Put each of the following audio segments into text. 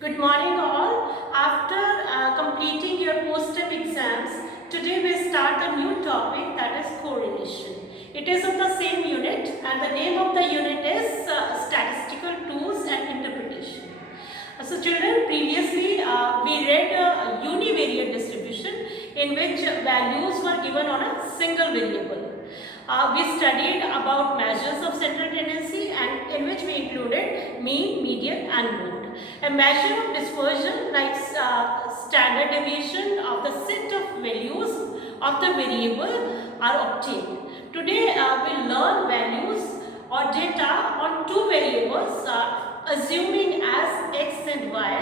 Good morning all. After completing your post-term exams, today we start a new topic, that is correlation. It is of the same unit and the name of the unit is Statistical Tools and Interpretation. So children, previously we read a univariate distribution in which values were given on a single variable. We studied about measures of central tendency and in which we included mean, median and mode. A measure of dispersion like standard deviation of the set of values of the variable are obtained. Today we learn values or data on two variables assuming as x and y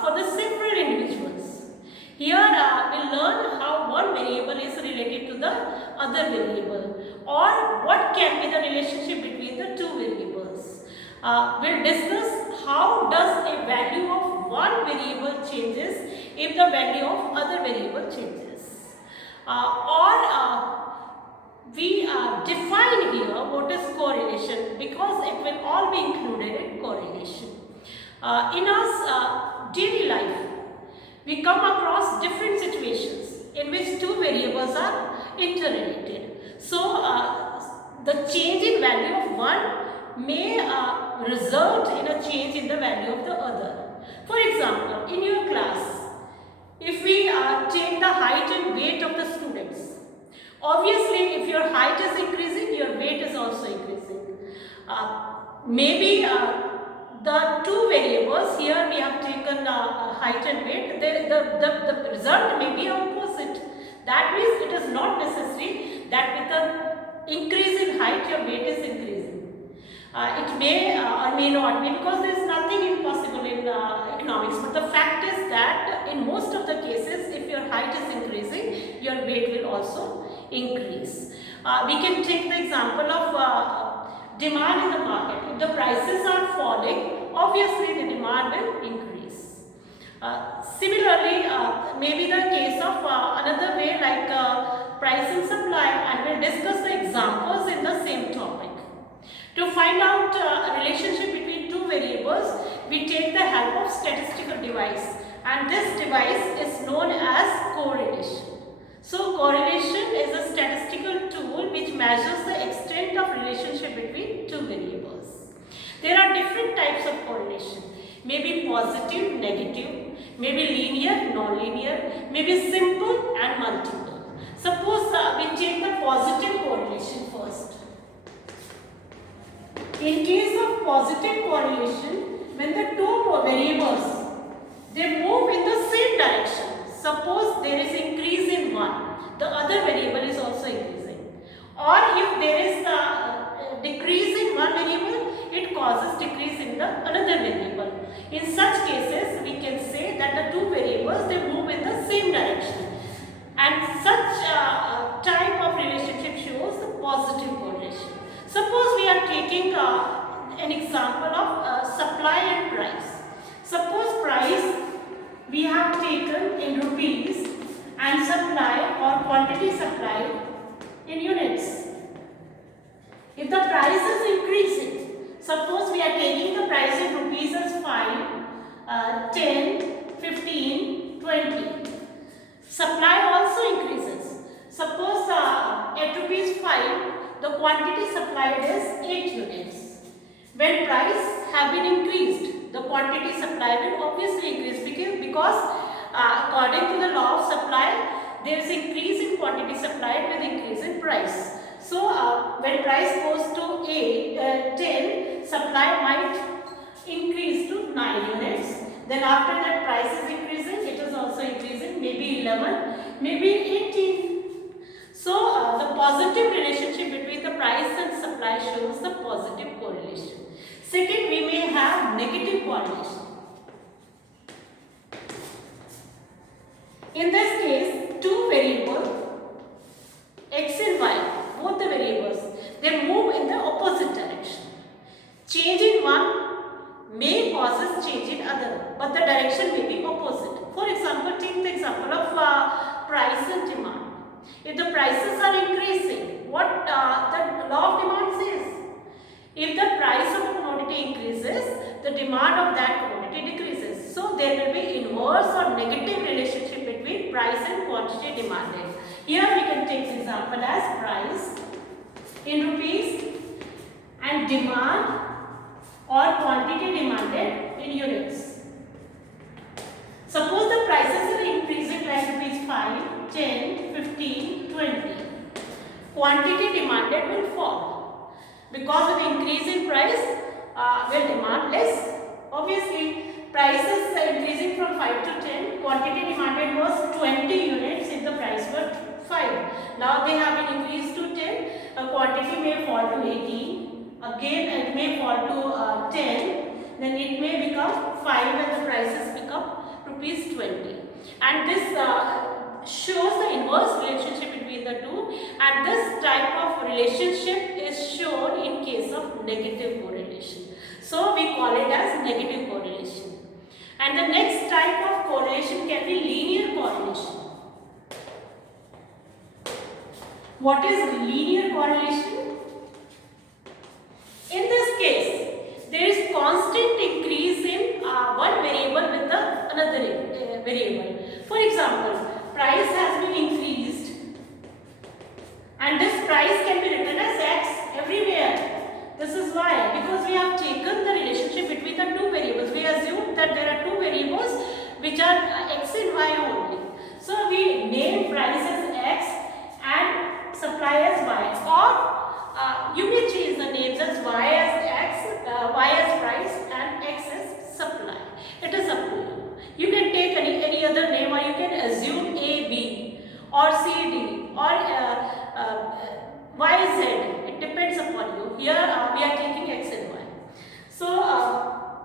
for the several individuals. Here we learn how one variable is related to the other variable or what can be the relationship between the two variables. We'll discuss how does a value of one variable changes if the value of other variable changes. We define here what is correlation because it will all be included in correlation. In our daily life, we come across different situations in which two variables are interrelated. So, the change in value of one may result in a change in the value of the other. For example, in your class, if we take the height and weight of the students, obviously if your height is increasing, your weight is also increasing. Maybe the two variables, here we have taken height and weight, the result may be opposite. That means it is not necessary that with the increase in height your weight is increasing. It may or may not be, because there is nothing impossible in economics, but the fact is that in most of the cases if your height is increasing, your weight will also increase. We can take the example of demand in the market. If the prices are falling, obviously the demand will increase. Similarly, maybe the case of another way like price and supply, and we'll discuss the examples in the same topic. To find out a relationship between two variables, we take the help of statistical device, and this device is known as correlation. So correlation is a statistical tool which measures the extent of relationship between two variables. There are different types of correlation, maybe positive, negative, maybe linear, non-linear, maybe simple and multiple. Suppose we take the positive correlation first. In case of positive correlation, when the two variables, they move in the same direction. Suppose there is increase in one, the other variable is also increasing. Or if there is a decrease in one variable, it causes decrease in the another variable. In such cases, we can say that the two variables, they move in the same direction. And such type of relationship shows the positive correlation. Suppose we are taking an example of supply and price. Suppose price we have taken in rupees and supply or quantity supplied in units. If the price is increasing, suppose we are taking the price in rupees as 5, 10, 15, 20. Supply also increases. Suppose at rupees 5, the quantity supplied is 8 units. When price have been increased, the quantity supplied will obviously increase because according to the law of supply, there is increase in quantity supplied with increase in price. So when price goes to 10, supply might increase to 9 units. Then after that price is increasing, it is also increasing, maybe 11, maybe 18. So, the positive relationship between the price and supply shows the positive correlation. Second, we may have negative correlation. In this case, two variables, x and y, both the variables, they move in the opposite direction. Change in one may causes change in other, but the direction may be opposite. For example, take the example of price and demand. If the prices are increasing, what the law of demand says? If the price of a commodity increases, the demand of that commodity decreases. inverse or negative relationship between price and quantity demanded. Here we can take example as price in rupees and demand or quantity demanded in units. Suppose the prices are increasing like rupees 5, 10, 15, 20. Quantity demanded will fall. Because of increase in price, will demand less. Obviously, prices are increasing from 5 to 10. Quantity demanded was 20 units if the price were 5. Now they have been increased to 10. Quantity may fall to 18. Again, it may fall to 10. Then it may become 5 and the prices become rupees 20. And this shows the inverse relationship between the two, and this type of relationship is shown in case of negative correlation. So we call it as negative correlation. And the next type of correlation can be linear correlation. What is linear correlation? In this case, there is constant increase in one variable with another variable. For example, price has been increased and this price can be written as x everywhere. This is why, because we have taken the relationship between the two variables. We assume that there are two variables which are x and y only. So we name price as x and supply as y, or you may change the names as y as x, y as price and x as supply. It is up to you. You can take any other name, or you can assume A, B or C, D or Y, Z. It depends upon you. Here we are taking x and y. So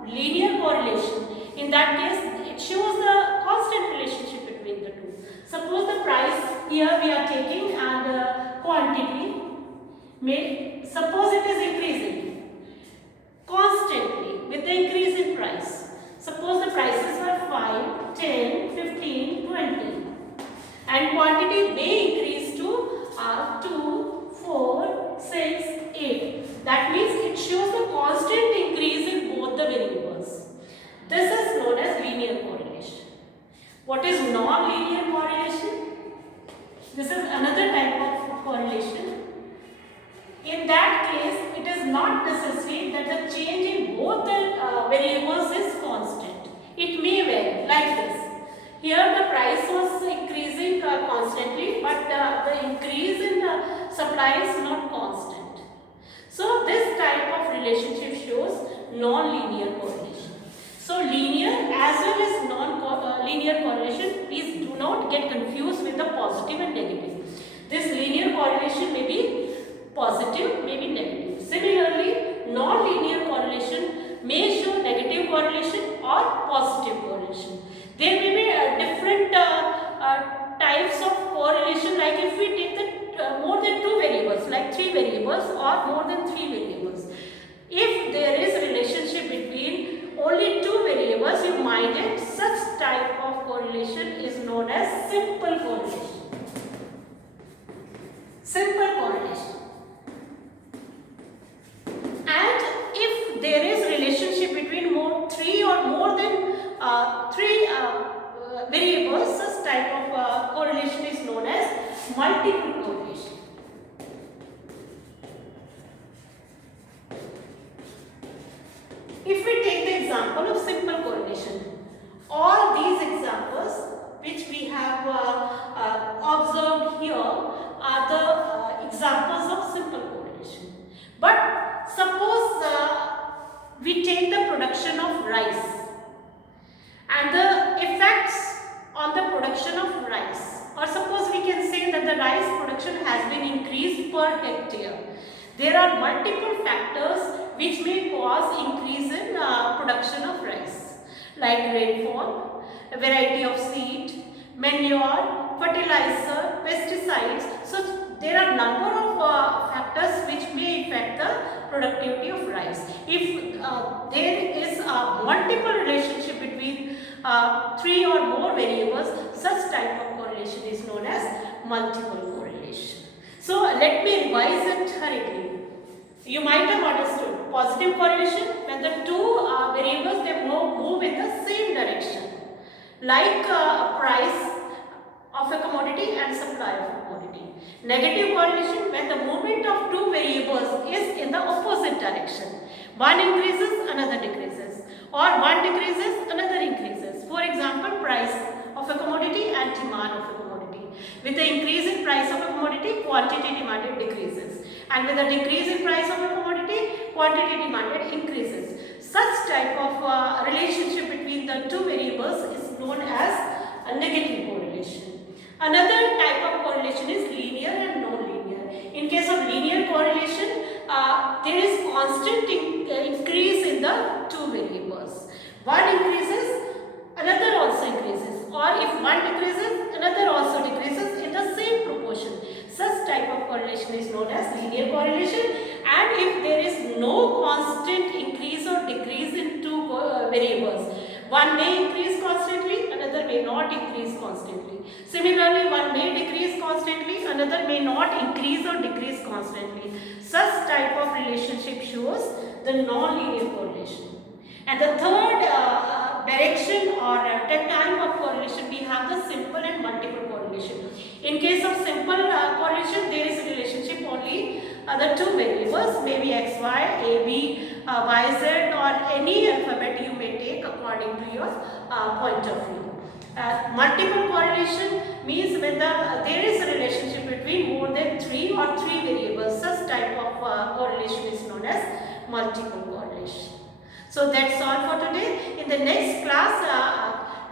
linear correlation, in that case it shows the constant relationship between the two. Suppose the price here we are taking and quantity may, suppose it is increasing constantly with the increase in price. Suppose the prices were 5, 10, 15, 20 and quantity may increase to 2, 4, 6, 8. That means it shows the constant increase in both the variables. This is known as linear correlation. What is non-linear correlation? This is another type of correlation. In that case, it is not necessary that the change in both the variables is constant. It may vary like this. Here the price was increasing constantly, but the increase in the supply is not constant. So this type of relationship shows non-linear correlation. So linear as well as non-linear correlation, please do not get confused with the positive and negative. This linear correlation may be positive, may be negative. Similarly, non-linear correlation may show negative correlation or positive correlation. There may be different types of correlation, like if we take the more than two variables, like 3 variables or more than 3 variables. If there is a relationship between only 2 variables, you might get such type of correlation is known as simple correlation. Simple correlation. And if there is relationship between 3 or more than 3 variables, such type of correlation is known as multiple correlation. If we take the example of simple correlation, all these examples which we have observed here are the examples of simple correlation. But suppose we take the production of rice and the effects on the production of rice, or suppose we can say that the rice production has been increased per hectare. There are multiple factors which may cause increase in production of rice, like rainfall, a variety of seed, manure, fertilizer, pesticides. So there are number of factors which may affect the productivity of rice. If there is a multiple relationship between 3 or more variables, such type of correlation is known as multiple correlation. So let me revise it hurriedly. You might have understood positive correlation when the two variables they move in the same direction. like price of a commodity and supply of a commodity. Negative correlation, when the movement of two variables is in the opposite direction. One increases, another decreases, or one decreases, another increases. For example, price of a commodity and demand of a commodity. With the increase in price of a commodity, quantity demanded decreases, and with the decrease in price of a commodity, quantity demanded increases. Such type of relationship between the two variables is known as a negative correlation. Another type of correlation is linear and non-linear. In case of linear correlation, there is constant increase in the two variables. One increases, another also increases, or if one decreases, another also decreases in the same proportion. Such type of correlation is known as linear correlation. And if there is no constant increase or decrease in two variables, one may increase constantly, another may not increase constantly. Similarly, one may decrease constantly, another may not increase or decrease constantly. Such type of relationship shows the non-linear correlation. And the third direction or type of correlation, we have the simple and multiple correlation. In case of simple correlation, there is a relationship only the two variables, maybe x, y, a, b, y, z, or any alphabet you may take according to your point of view. Multiple correlation means when there is a relationship between more than three or three variables. Such type of correlation is known as multiple correlation. So that's all for today. In the next class,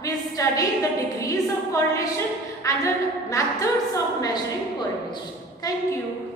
we study the degrees of correlation and the methods of measuring correlation. Thank you.